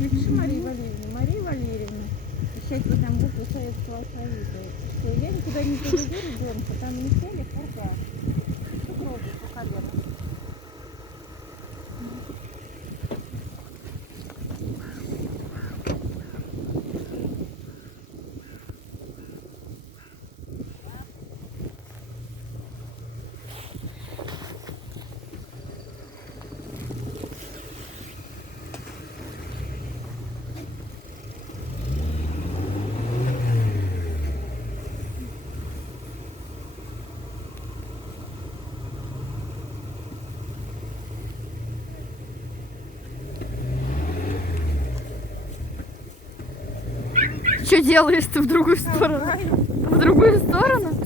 Напиши Марии Валерьевне. Мария Валерьевна, печатайте там буквы советского алфавита. Что я никуда не приведу ребенка, там не сели, курка. Попробуй по колено. Что делаешь ты в другую сторону? В другую сторону?